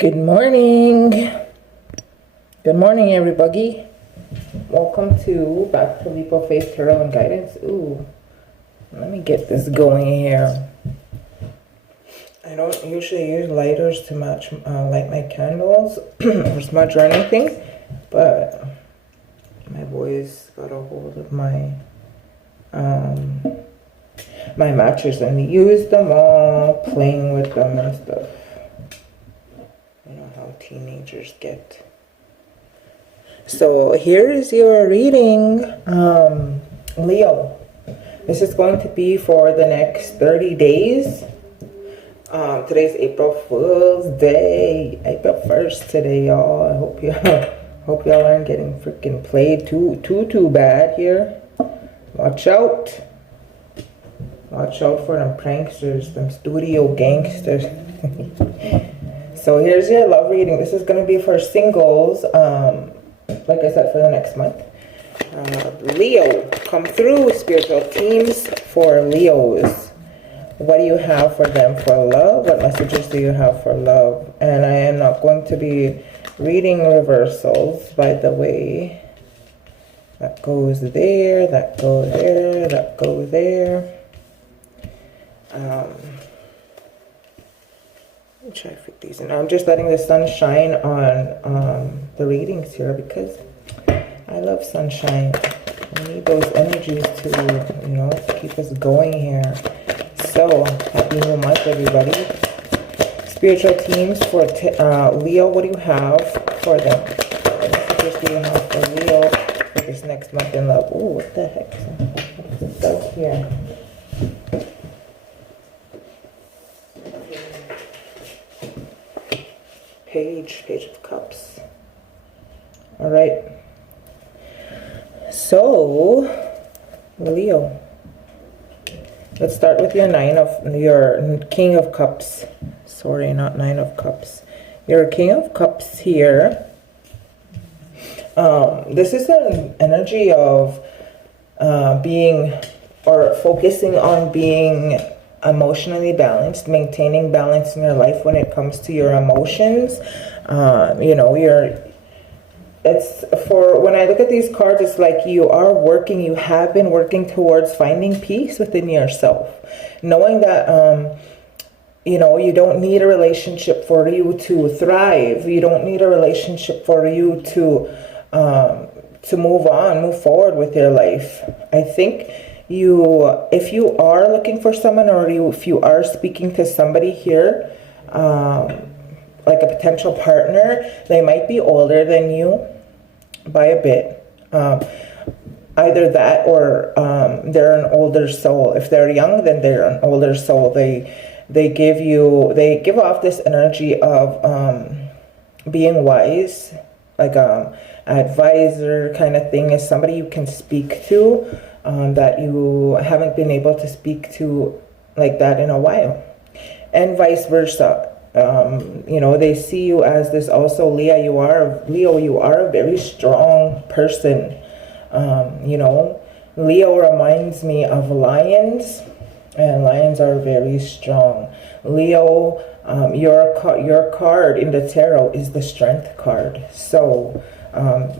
Good morning. Good morning, everybody. Welcome to Back to Leap of Faith Tarot and Guidance. Ooh, let me get this going here. I don't usually use lighters to match light my candles or smudge or anything, but my boys got a hold of my my matches and used them all, playing with them and stuff. You know how teenagers get. So here is your reading, Leo. This is going to be for the next 30 days. Today's April Fool's Day, April 1st today, y'all. I hope y'all aren't getting freaking played too bad here. Watch out. Watch out for them pranksters, them studio gangsters. So here's your love reading. This is going to be for singles, like I said, for the next month. Leo, come through, spiritual teams for Leos. What do you have for them for love? What messages do you have for love? And I am not going to be reading reversals, by the way. That goes there, that goes there, that goes there. Let me try to fit these in. I'm just letting the sun shine on the readings here because I love sunshine. We need those energies to, you know, keep us going here. So, happy new month, everybody. Spiritual teams for Leo, what do you have for them? What messages do you have for Leo for this next month in love? Ooh, what the heck? What's this out here? Page of Cups. All right. So, Leo, let's start with your King of Cups. Sorry, not Nine of Cups. Your King of Cups here. This is an energy of being or focusing on being emotionally balanced, maintaining balance in your life when it comes to your emotions. You know, it's for, when I look at these cards, it's like you have been working towards finding peace within yourself, knowing that you know, you don't need a relationship for you to thrive. You don't need a relationship for you to move forward with your life. I think if you are looking for someone, or if you are speaking to somebody here, like a potential partner, they might be older than you by a bit. Either that or they're an older soul. If they're young, then they're an older soul. They give off this energy of being wise, like advisor kind of thing, is somebody you can speak to. That you haven't been able to speak to like that in a while, and vice versa. You know, they see you as this also. Leo, you are a very strong person. You know, Leo reminds me of lions, and lions are very strong. Leo, your card in the tarot is the Strength card. So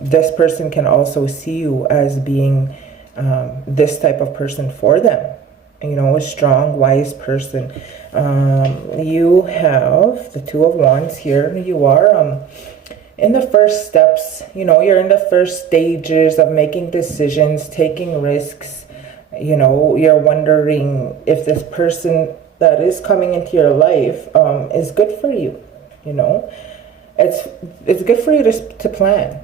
this person can also see you as being this type of person for them, you know, a strong, wise person. You have the Two of Wands here. You are in the first steps, you know, you're in the first stages of making decisions, taking risks. You know, you're wondering if this person that is coming into your life is good for you. You know, it's good for you to plan.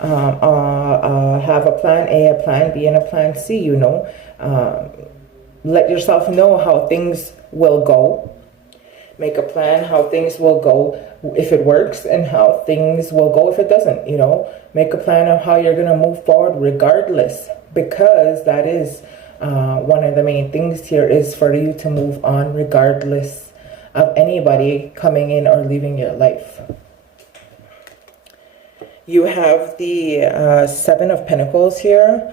Have a plan A, a plan B, and a plan C, you know. Let yourself know how things will go. Make a plan how things will go if it works, and how things will go if it doesn't, you know. Make a plan of how you're going to move forward regardless, because that is one of the main things here, is for you to move on regardless of anybody coming in or leaving your life. You have the Seven of Pentacles here.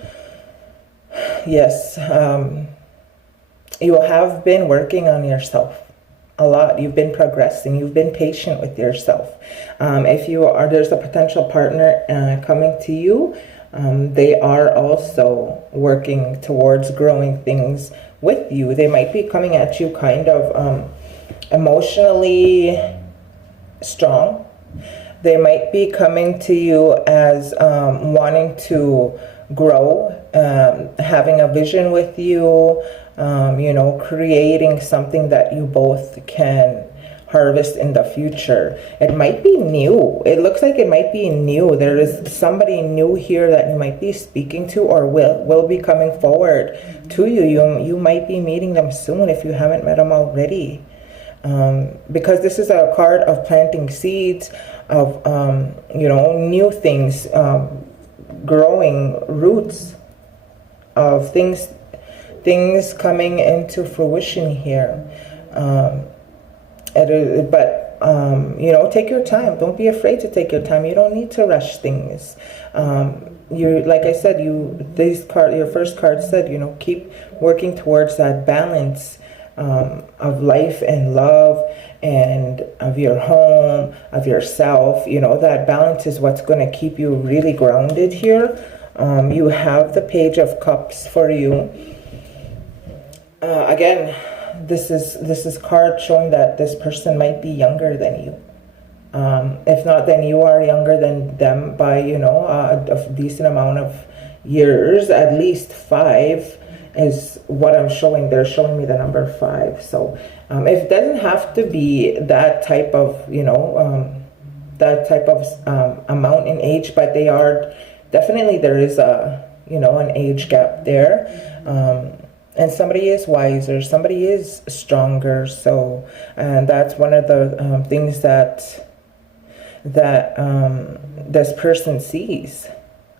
Yes, you have been working on yourself. a lot. You've been progressing. You've been patient with yourself. If you are, there's a potential partner coming to you. They are also working towards growing things with you. They might be coming at you kind of emotionally strong. They might be coming to you as wanting to grow, having a vision with you, you know, creating something that you both can harvest in the future. It might be new. It looks like it might be new. There is somebody new here that you might be speaking to, or will be coming forward to you. You might be meeting them soon if you haven't met them already. Because this is a card of planting seeds, of you know, new things, growing roots of things coming into fruition here. But you know, take your time. Don't be afraid to take your time. You don't need to rush things. You, like I said, your first card said, you know, keep working towards that balance of life and love, and of your home, of yourself. You know, that balance is what's going to keep you really grounded here. You have the Page of Cups for you. Again, this is card showing that this person might be younger than you. If not, then you are younger than them by, you know, a decent amount of years. At least 5 is what I'm showing. They're showing me the number 5. So it doesn't have to be that type of, you know, amount in age, but they are definitely, there is a, you know, an age gap there. And somebody is wiser, somebody is stronger. So, and that's one of the things that this person sees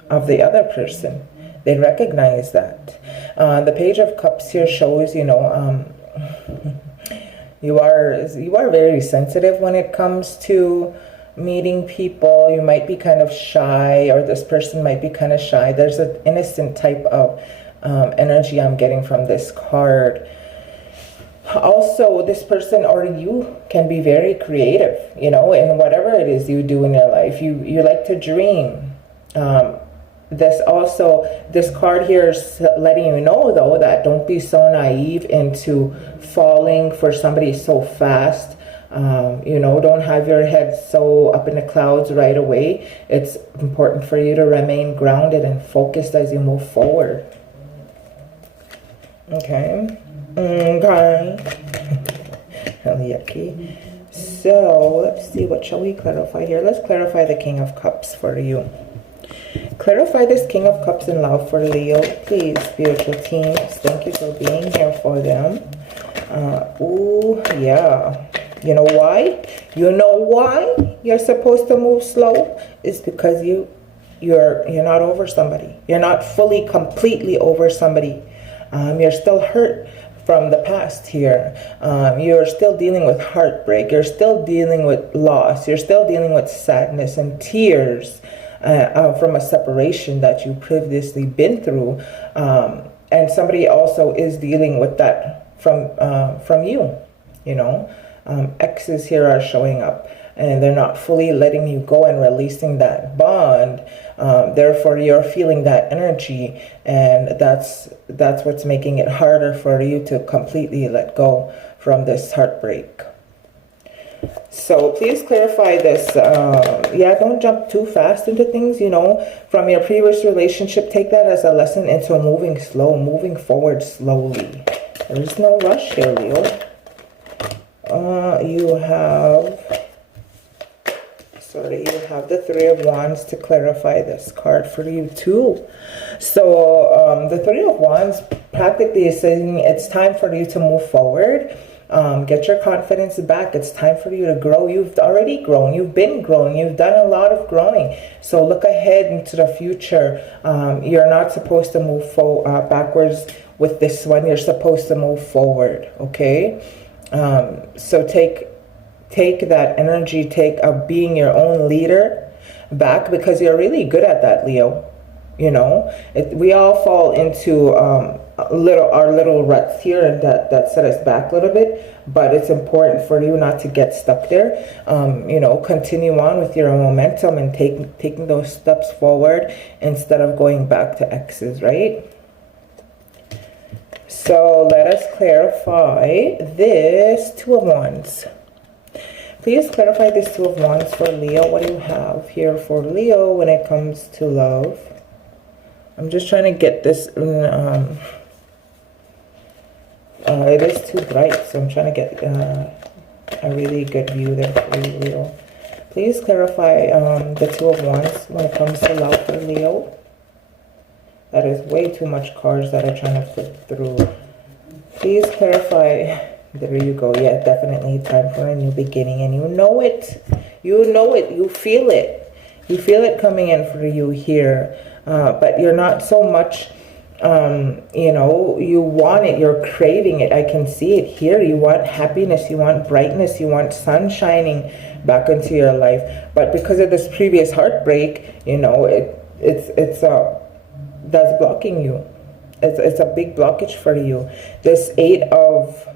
of the other person. They recognize that. The Page of Cups here shows, you know, you are very sensitive when it comes to meeting people. You might be kind of shy, or this person might be kind of shy. There's an innocent type of energy I'm getting from this card. Also, this person or you can be very creative, you know, in whatever it is you do in your life. You like to dream. This card here is letting you know, though, that don't be so naive into falling for somebody so fast. You know, don't have your head so up in the clouds right away. It's important for you to remain grounded and focused as you move forward. Okay. Really yucky. So let's see, what shall we clarify here? Let's clarify the King of Cups for you. Clarify this King of Cups in love for Leo, please, spiritual teams. Thank you for being here for them. Ooh, yeah. You know why? You know why you're supposed to move slow? It's because you're not over somebody. You're not fully, completely over somebody. You're still hurt from the past here. You're still dealing with heartbreak. You're still dealing with loss. You're still dealing with sadness and tears from a separation that you previously been through. And somebody also is dealing with that from you, you know. Exes here are showing up, and they're not fully letting you go and releasing that bond. Therefore, you're feeling that energy, and that's what's making it harder for you to completely let go from this heartbreak. So please clarify this. Yeah, don't jump too fast into things, you know, from your previous relationship. Take that as a lesson into moving slow, moving forward slowly. There is no rush here, Leo. You have the Three of Wands to clarify this card for you too. So the Three of Wands practically is saying it's time for you to move forward. Get your confidence back. It's time for you to grow. You've already grown. You've been growing. You've done a lot of growing. So look ahead into the future. You're not supposed to move backwards with this one. You're supposed to move forward. Okay. So take that energy, of being your own leader back, because you're really good at that, Leo. You know, we all fall into our little ruts here, and that set us back a little bit. But it's important for you not to get stuck there. You know, continue on with your momentum and taking those steps forward instead of going back to X's, right? So let us clarify this Two of Wands. Please clarify this Two of Wands for Leo. What do you have here for Leo when it comes to love? I'm just trying to get this in, it is too bright, so I'm trying to get a really good view there for you, Leo. Please clarify the Two of Wands when it comes to love for Leo. That is way too much cards that are trying to flip through. Please clarify. There you go. Yeah, definitely time for a new beginning. And you know it. You know it. You feel it. You feel it coming in for you here. But you're not so much, you know, you want it. You're craving it. I can see it here. You want happiness. You want brightness. You want sun shining back into your life. But because of this previous heartbreak, you know, it's that's blocking you. It's a big blockage for you. This Eight of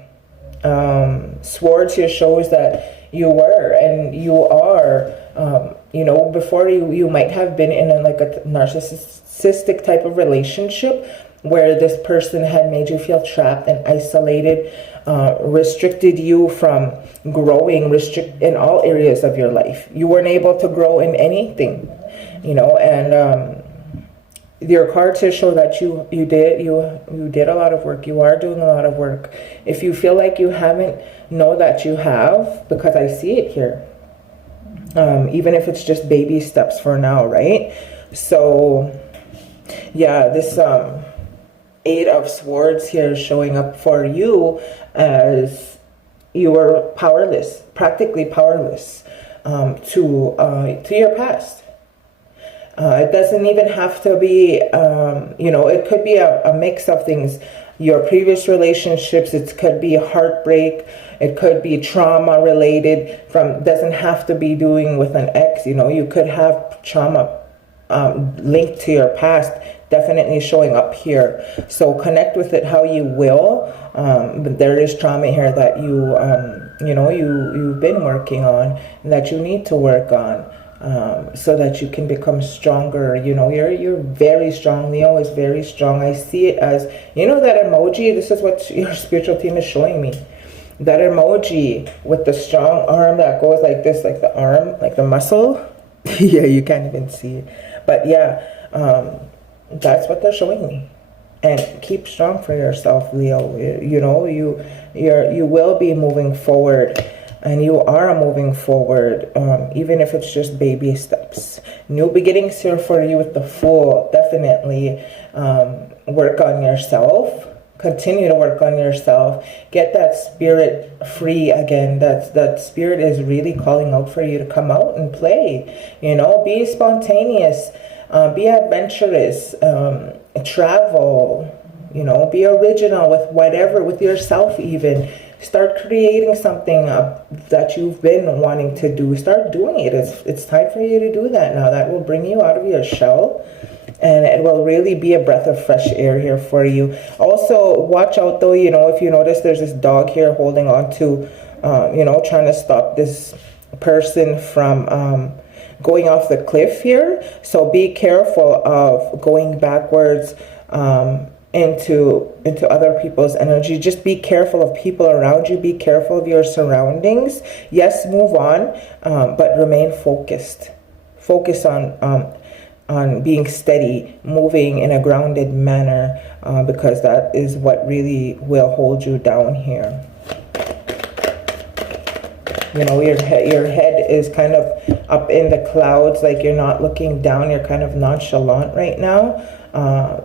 Swords here shows that you were and you are, you know, before you might have been in like a narcissistic type of relationship where this person had made you feel trapped and isolated, restricted you from growing, in all areas of your life. You weren't able to grow in anything, you know, and your cards here show that you did a lot of work. You are doing a lot of work. If you feel like you haven't, know that you have, because I see it here. Even if it's just baby steps for now, right? So yeah, this Eight of Swords here is showing up for you as you were powerless, practically powerless to your past. It doesn't even have to be, you know, it could be a mix of things. Your previous relationships, it could be heartbreak, it could be trauma related, doesn't have to be doing with an ex, you know, you could have trauma linked to your past, definitely showing up here. So connect with it how you will, but there is trauma here that you know, you've been working on, and that you need to work on. So that you can become stronger. You know, you're very strong. Leo is very strong. I see it as, you know, that emoji. This is what your spiritual team is showing me. That emoji with the strong arm that goes like this, like the arm, like the muscle. Yeah, you can't even see it. But yeah, that's what they're showing me. And keep strong for yourself, Leo. You know, you will be moving forward. And you are moving forward, even if it's just baby steps. New beginnings here for you with the Fool. Definitely work on yourself. Continue to work on yourself. Get that spirit free again. That spirit is really calling out for you to come out and play. You know, be spontaneous. Be adventurous. Travel. You know, be original with whatever, with yourself even. Start creating something that you've been wanting to do. Start doing it. It's time for you to do that now. That will bring you out of your shell. And it will really be a breath of fresh air here for you. Also, watch out though, you know, if you notice there's this dog here holding on to, you know, trying to stop this person from going off the cliff here. So be careful of going backwards, into other people's energy. Just be careful of people around you. Be careful of your surroundings. Yes, move on, but remain focused. Focus on being steady, moving in a grounded manner, because that is what really will hold you down here. You know, your head is kind of up in the clouds, like you're not looking down. You're kind of nonchalant right now.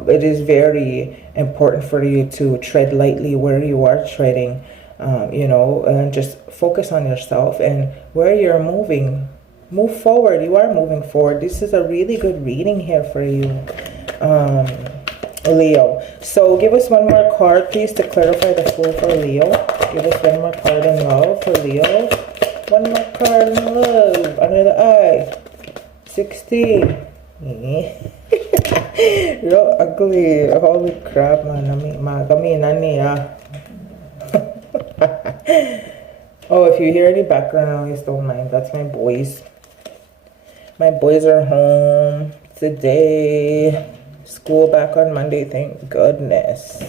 It is very important for you to tread lightly where you are treading, you know, and just focus on yourself and where you're moving. Move forward. You are moving forward. This is a really good reading here for you, Leo. So give us one more card, please, to clarify the Fool for Leo. Give us one more card in love for Leo. One more card in love. Under the eye. 16. You're ugly. Holy crap, man. Oh, if you hear any background noise, don't mind. That's my boys. My boys are home today. School back on Monday, thank goodness.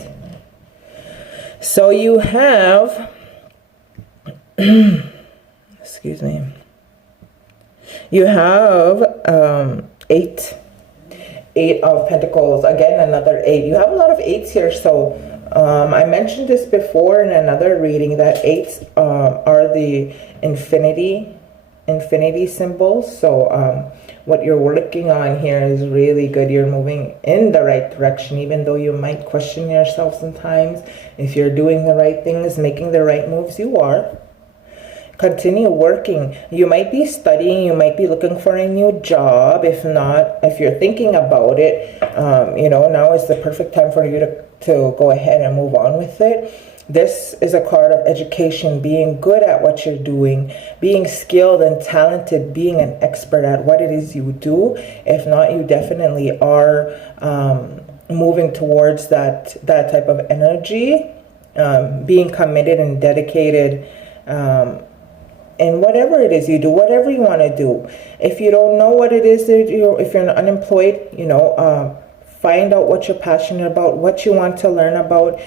So you have, excuse me, you have eight of Pentacles. Again, another 8. You have a lot of 8s here. So I mentioned this before in another reading that 8s are the infinity symbols. So what you're working on here is really good. You're moving in the right direction, even though you might question yourself sometimes. If you're doing the right things, making the right moves, you are. Continue working. You might be studying, you might be looking for a new job. If not, if you're thinking about it, now is the perfect time for you to go ahead and move on with it. This is a card of education, being good at what you're doing, being skilled and talented, being an expert at what it is you do. If not, you definitely are moving towards that type of energy, being committed and dedicated, and whatever it is you do, whatever you want to do. If you don't know what it is that if you're unemployed, find out what you're passionate about, what you want to learn about,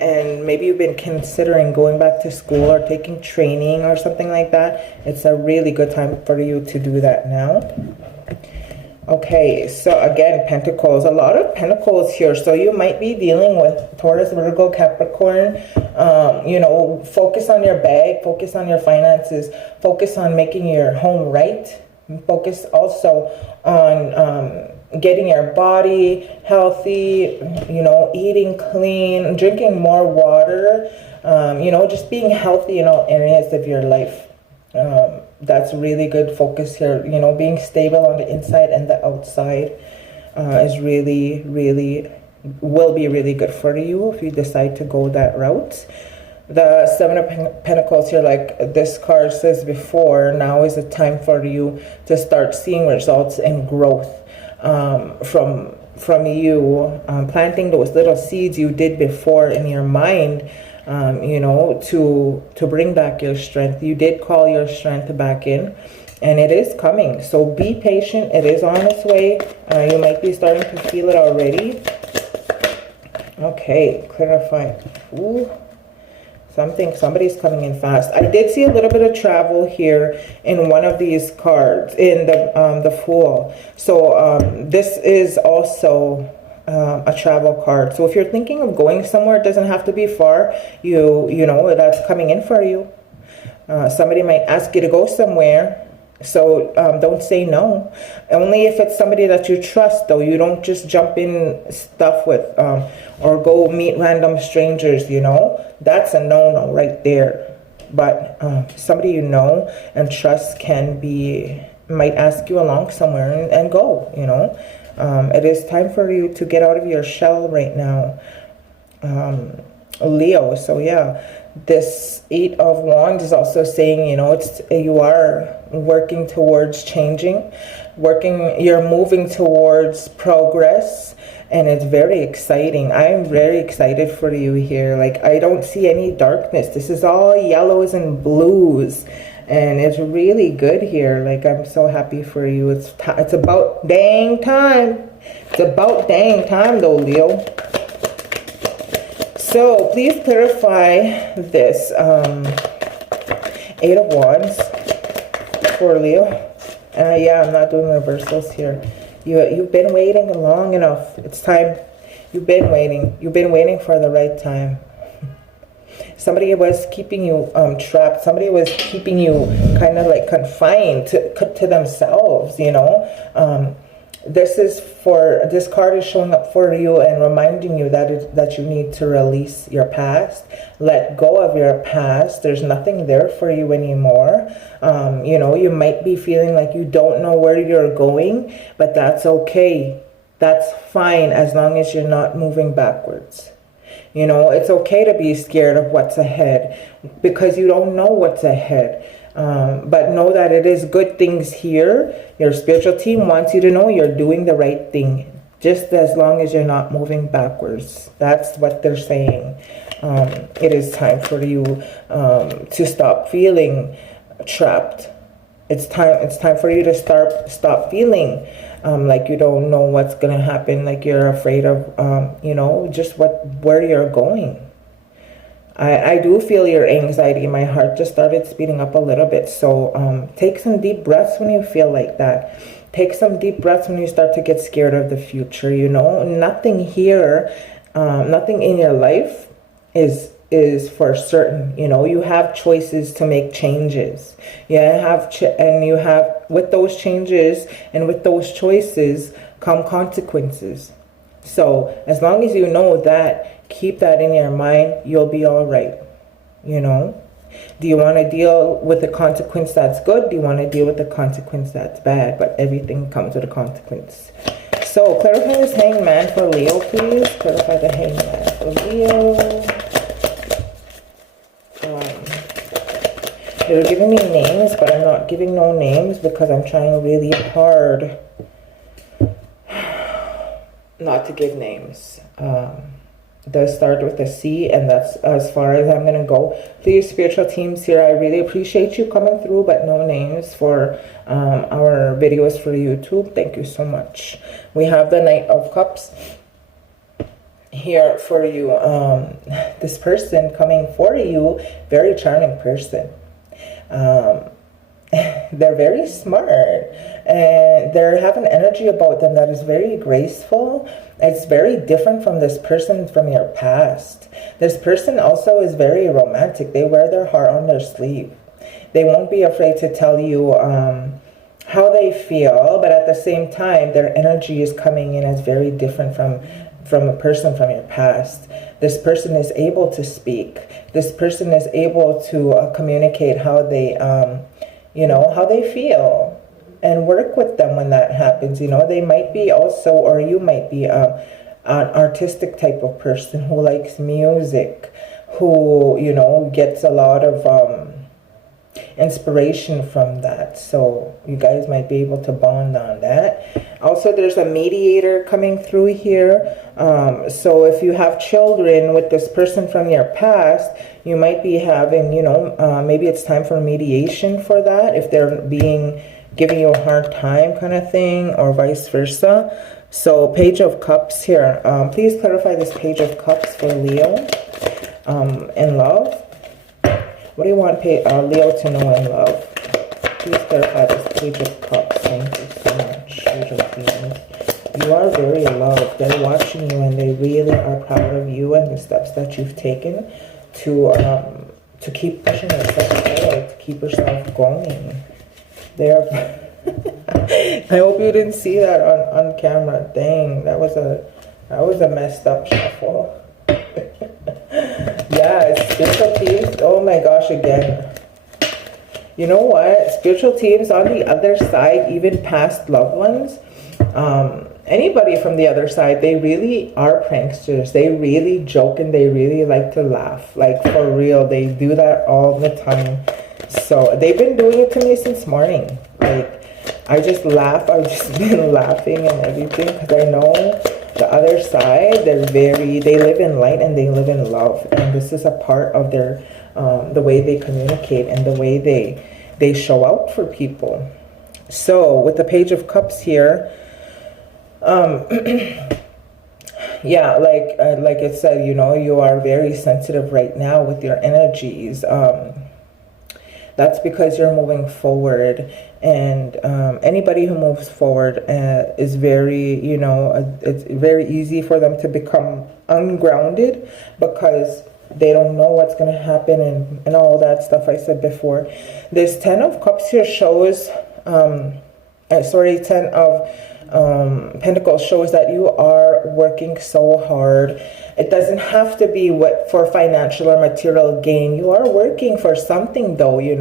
and maybe you've been considering going back to school or taking training or something like that. It's a really good time for you to do that now. Okay, so again, Pentacles, a lot of Pentacles here. So you might be dealing with Taurus, Virgo, Capricorn. Focus on your bag, focus on your finances, focus on making your home right. Focus also on getting your body healthy, eating clean, drinking more water, just being healthy in all areas of your life. That's really good focus here. Being stable on the inside and the outside is will be really good for you if you decide to go that route. The Seven of Pentacles here, like this card says before, now is the time for you to start seeing results and growth from you planting those little seeds you did before in your mind. To bring back your strength. You did call your strength back in, and it is coming. So be patient. It is on its way. You might be starting to feel it already. Okay, clarify. Ooh, somebody's coming in fast. I did see a little bit of travel here in one of these cards, in the Fool. So this is also a travel card. So if you're thinking of going somewhere, it doesn't have to be far. You know that's coming in for you. Somebody might ask you to go somewhere, so don't say no. Only if it's somebody that you trust, though. You don't just jump in stuff with or go meet random strangers. That's a no right there. But somebody you know and trust might ask you along somewhere and go. It is time for you to get out of your shell right now, Leo. So yeah, this 8 of Wands is also saying, you are working towards changing, you're moving towards progress, and it's very exciting. I'm very excited for you here. Like, I don't see any darkness. This is all yellows and blues. And it's really good here. Like, I'm so happy for you. It's about dang time. It's about dang time, though, Leo. So please clarify this 8 of Wands for Leo. Yeah, I'm not doing reversals here. You've been waiting long enough. It's time. You've been waiting. You've been waiting for the right time. Somebody was keeping you trapped. Somebody was keeping you kind of like confined to themselves, This card is showing up for you and reminding you that you need to release your past, let go of your past. There's nothing there for you anymore. You might be feeling like you don't know where you're going, but that's okay. That's fine as long as you're not moving backwards. It's okay to be scared of what's ahead because you don't know what's ahead. But know that it is good things here. Your spiritual team wants you to know you're doing the right thing, just as long as you're not moving backwards. That's what they're saying. It is time for you to stop feeling trapped. It's time for you to stop feeling like you don't know what's gonna happen, like you're afraid of just where you're going. I do feel your anxiety. My heart just started speeding up a little bit. So take some deep breaths when you feel like that. Take some deep breaths when you start to get scared of the future. Nothing here, nothing in your life is for certain. You have choices to make changes. You have with those changes and with those choices come consequences. So as long as you know that, keep that in your mind, you'll be all right. Do you want to deal with the consequence that's good? Do you want to deal with the consequence that's bad? But everything comes with a consequence. So clarify this hangman for Leo, please. Clarify the hangman for Leo. They're giving me names, but I'm not giving no names because I'm trying really hard not to give names. It does start with a C, and that's as far as I'm going to go. Please, spiritual teams here, I really appreciate you coming through, but no names for our videos for YouTube. Thank you so much. We have the Knight of Cups here for you. This person coming for you, very charming person. They're very smart, and they have an energy about them that is very graceful. It's very different from this person from your past. This person also is very romantic. They wear their heart on their sleeve. They won't be afraid to tell you how they feel, but at the same time, their energy is coming in as very different from a person from your past. This person is able to speak. This person is able to communicate how they how they feel, and work with them when that happens. They might be also, or you might be an artistic type of person who likes music, who, gets a lot of inspiration from that. So you guys might be able to bond on that. Also, there's a mediator coming through here. So if you have children with this person from your past, you might be having, maybe it's time for mediation for that, if they're giving you a hard time kind of thing, or vice versa. So Page of Cups here. Please clarify this Page of Cups for Leo in love. What do you want Leo to know in love? Please clarify this Page of Cups. Thank you so much, Page of Venus. You are very loved. They're watching you, and they really are proud of you and the steps that you've taken to keep pushing yourself forward, to keep yourself going. I hope you didn't see that on camera. Dang, that was a messed up shuffle. Yeah, spiritual teams. Oh my gosh, again. You know what? Spiritual teams on the other side, even past loved ones, anybody from the other side, they really are pranksters. They really joke, and they really like to laugh. Like, for real, they do that all the time. So they've been doing it to me since morning. Like, I just laugh. I've just been laughing and everything, because I know the other side, they live in light and they live in love. And this is a part of their, the way they communicate and the way they show out for people. So with the Page of Cups here, yeah, like it said, you are very sensitive right now with your energies. That's because you're moving forward, and anybody who moves forward is very, it's very easy for them to become ungrounded, because they don't know what's going to happen and all that stuff I said before. This 10 of Cups here shows, 10 of Pentacles shows that you are working so hard. It doesn't have to be for financial or material gain. You are working for something, though. You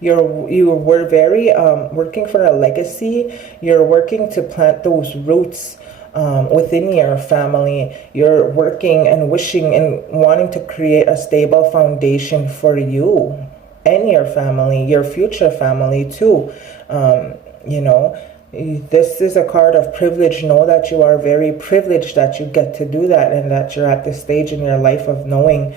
were very working for a legacy. You're working to plant those roots within your family. You're working and wishing and wanting to create a stable foundation for you and your family, your future family too. You know, this is a card of privilege. Know that you are very privileged that you get to do that, and that you're at this stage in your life of knowing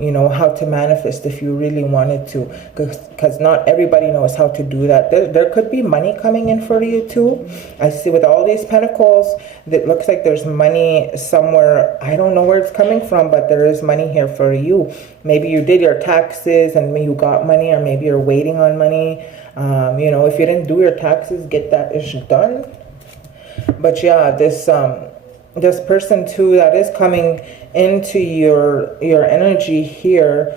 you know, how to manifest if you really wanted to, because not everybody knows how to do that. There could be money coming in for you too. I see with all these pentacles, it looks like there's money somewhere. I don't know where it's coming from, but there is money here for you. Maybe you did your taxes and you got money, or maybe you're waiting on money. You know, if you didn't do your taxes, get that issue done. But yeah, this person too that is coming into your energy here,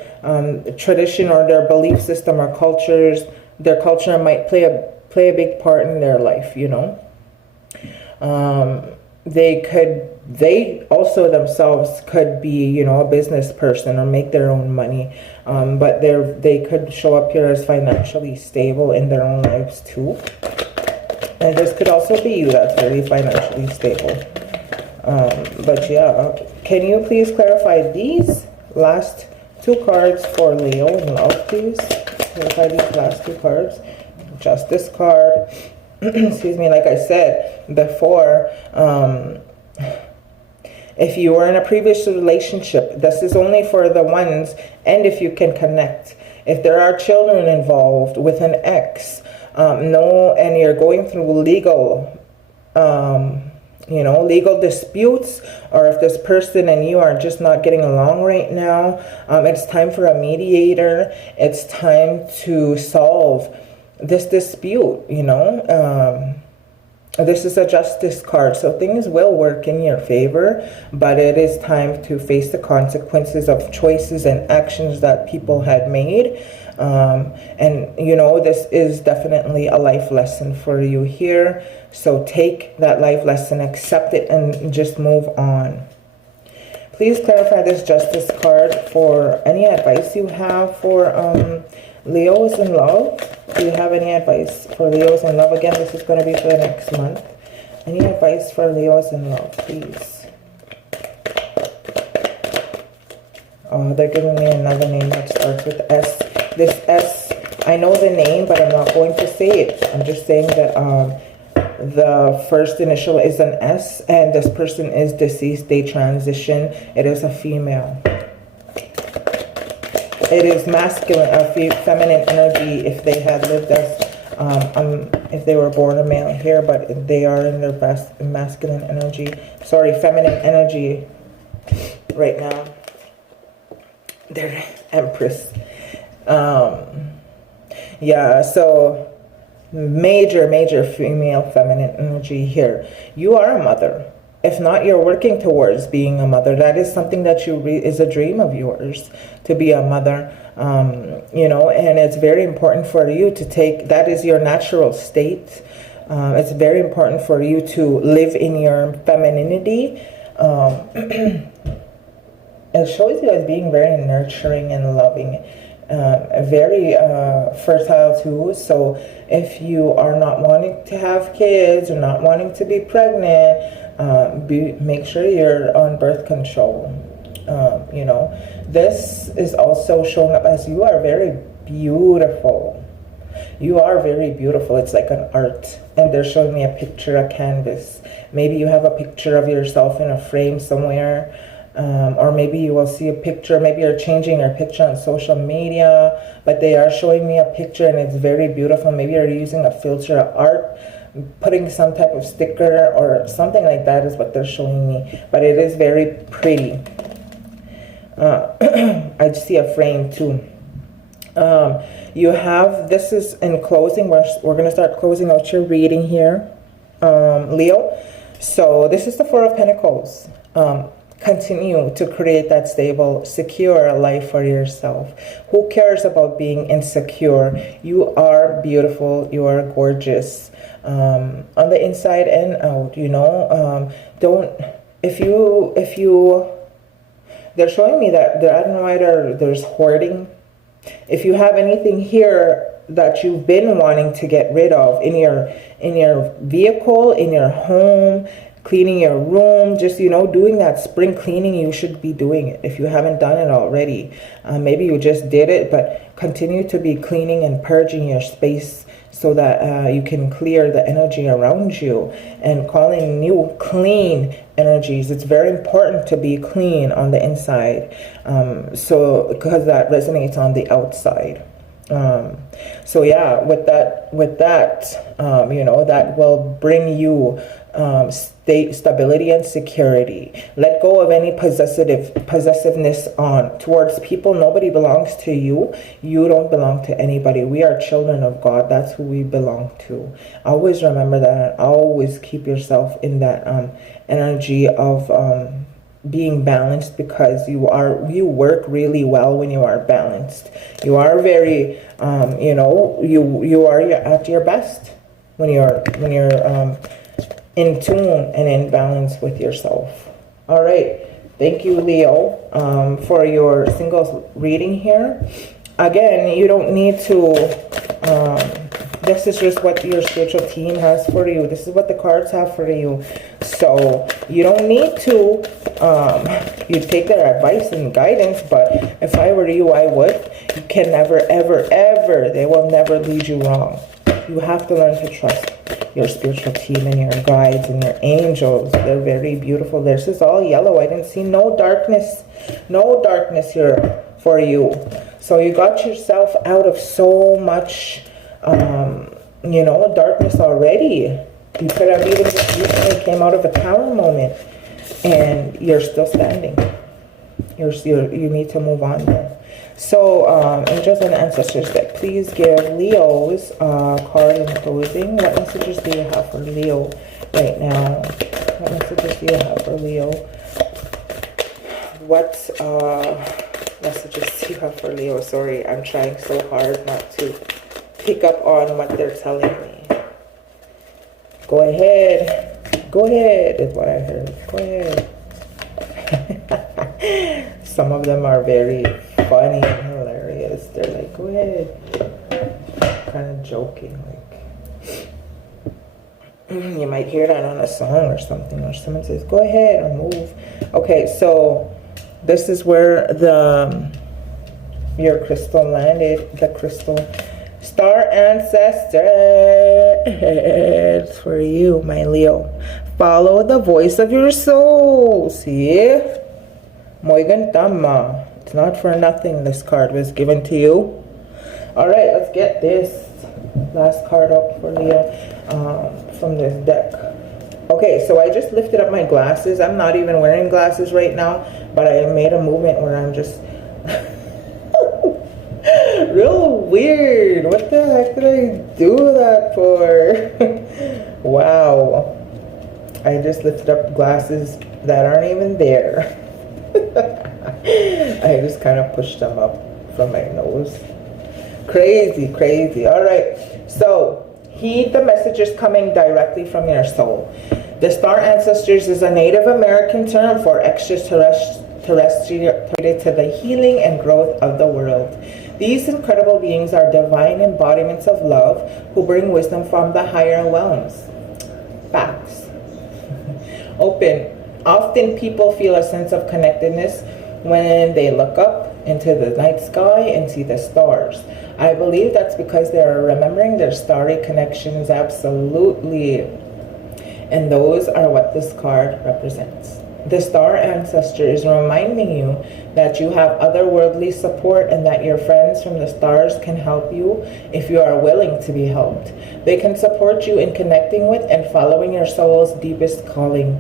tradition or their belief system or cultures, their culture might play a big part in their life, you know. They also themselves could be, you know, a business person or make their own money, but they could show up here as financially stable in their own lives too. And this could also be you that's very financially stable. But yeah, can you please clarify these last two cards for Leo in love, please? Clarify these last two cards. Justice card. Excuse me, like I said before, if you were in a previous relationship, this is only for the ones, and if you can connect. If there are children involved with an ex, no, and you're going through legal, you know, legal disputes, or if this person and you are just not getting along right now, it's time for a mediator. It's time to solve this dispute, you know. This is a justice card, so things will work in your favor, but it is time to face the consequences of choices and actions that people had made. And you know, this is definitely a life lesson for you here. So take that life lesson, accept it, and just move on. Please clarify this justice card for any advice you have for Leos in love. Do you have any advice for Leos in love? Again, this is going to be for the next month. Any advice for Leos in love, please? Oh, they're giving me another name that starts with S. This S, I know the name, but I'm not going to say it. I'm just saying that the first initial is an S, and this person is deceased. They transition. It is a female. It is masculine, feminine energy if they had lived as, if they were born a male here, but they are in their best masculine energy. Sorry, feminine energy right now. They're Empress. Yeah, so major female feminine energy here. You are a mother. If not, you're working towards being a mother. That is something that is a dream of yours, to be a mother. You know, and it's very important for you to take, that is your natural state. It's very important for you to live in your femininity. It shows you as being very nurturing and loving. Very fertile too. So if you are not wanting to have kids or not wanting to be pregnant, make sure you're on birth control. You know, this is also showing up as you are very beautiful. You are very beautiful. It's like an art. And they're showing me a picture, a canvas. Maybe you have a picture of yourself in a frame somewhere. Or maybe you will see a picture. Maybe you're changing your picture on social media. But they are showing me a picture and it's very beautiful. Maybe you're using a filter of art, putting some type of sticker or something like that is what they're showing me. But it is very pretty. I see a frame too. You have, this is in closing. We're going to start closing out your reading here, Leo. So this is the Four of Pentacles. Continue to create that stable, secure life for yourself. Who cares about being insecure? You are beautiful. You are gorgeous. On the inside and out, you know. They're showing me that I don't know why there's hoarding. If you have anything here that you've been wanting to get rid of in your vehicle, in your home, cleaning your room, just, you know, doing that spring cleaning. You should be doing it if you haven't done it already. Maybe you just did it, but continue to be cleaning and purging your space so that you can clear the energy around you and calling new clean energies. It's very important to be clean on the inside, so because that resonates on the outside. So yeah, with that, you know, that will bring you stability and security. Let go of any possessiveness on towards people. Nobody belongs to you. You don't belong to anybody. We are children of God. That's who we belong to. Always remember that, and always keep yourself in that energy of being balanced, because you work really well when you are balanced. You are very you know, you are at your best when you're in tune and in balance with yourself. All right, thank you, Leo, for your singles reading here. Again, you don't need to this is just what your spiritual team has for you. This is what the cards have for you. So you don't need to you take their advice and guidance, but if I were you, I would. You can never, ever, ever, they will never lead you wrong. You have to learn to trust your spiritual team and your guides and your angels. They're very beautiful. This is all yellow. I didn't see no darkness here for you. So you got yourself out of so much you know, darkness already. You could have even just recently came out of a tower moment, and you're still standing. You need to move on though. So angels and ancestors deck, please give Leo's card in closing. What messages do you have for Leo right now? What messages do you have for Leo? What messages do you have for Leo? Sorry, I'm trying so hard not to pick up on what they're telling me. Go ahead. Go ahead is what I heard. Go ahead. Some of them are very funny and hilarious. They're like, go ahead. Kind of joking. Like, you might hear that on a song or something, or someone says, go ahead or move. Okay, so this is where your crystal landed. The crystal star ancestors for you, my Leo. Follow the voice of your soul. See? Muy gantama. It's not for nothing this card was given to you. Alright, let's get this last card up for Leo from this deck. Okay, so I just lifted up my glasses. I'm not even wearing glasses right now, but I made a movement where I'm just real weird. What the heck did I do that for? Wow. I just lifted up glasses that aren't even there. I just kind of pushed them up from my nose. Crazy, crazy. All right. So, heed the messages coming directly from your soul. The star ancestors is a Native American term for extraterrestrial related to the healing and growth of the world. These incredible beings are divine embodiments of love who bring wisdom from the higher realms. Facts. Often people feel a sense of connectedness when they look up into the night sky and see the stars. I believe that's because they are remembering their starry connections. Absolutely. And those are what this card represents. The star ancestor is reminding you that you have otherworldly support and that your friends from the stars can help you if you are willing to be helped. They can support you in connecting with and following your soul's deepest calling.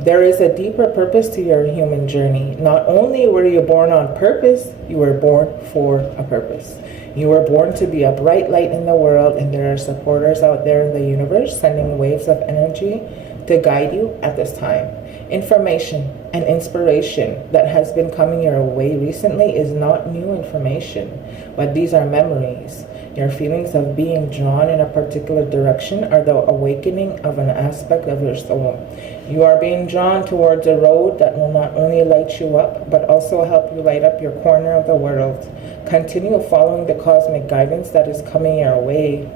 There is a deeper purpose to your human journey. Not only were you born on purpose, you were born for a purpose. You were born to be a bright light in the world, and there are supporters out there in the universe sending waves of energy to guide you at this time. Information and inspiration that has been coming your way recently is not new information, but these are memories. Your feelings of being drawn in a particular direction are the awakening of an aspect of your soul. You are being drawn towards a road that will not only light you up, but also help you light up your corner of the world. Continue following the cosmic guidance that is coming your way.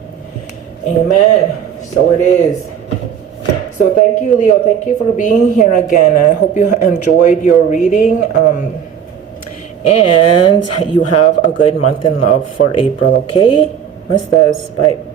Amen. So it is. So thank you, Leo. Thank you for being here again. I hope you enjoyed your reading. And you have a good month in love for April, okay? Mastas. Bye.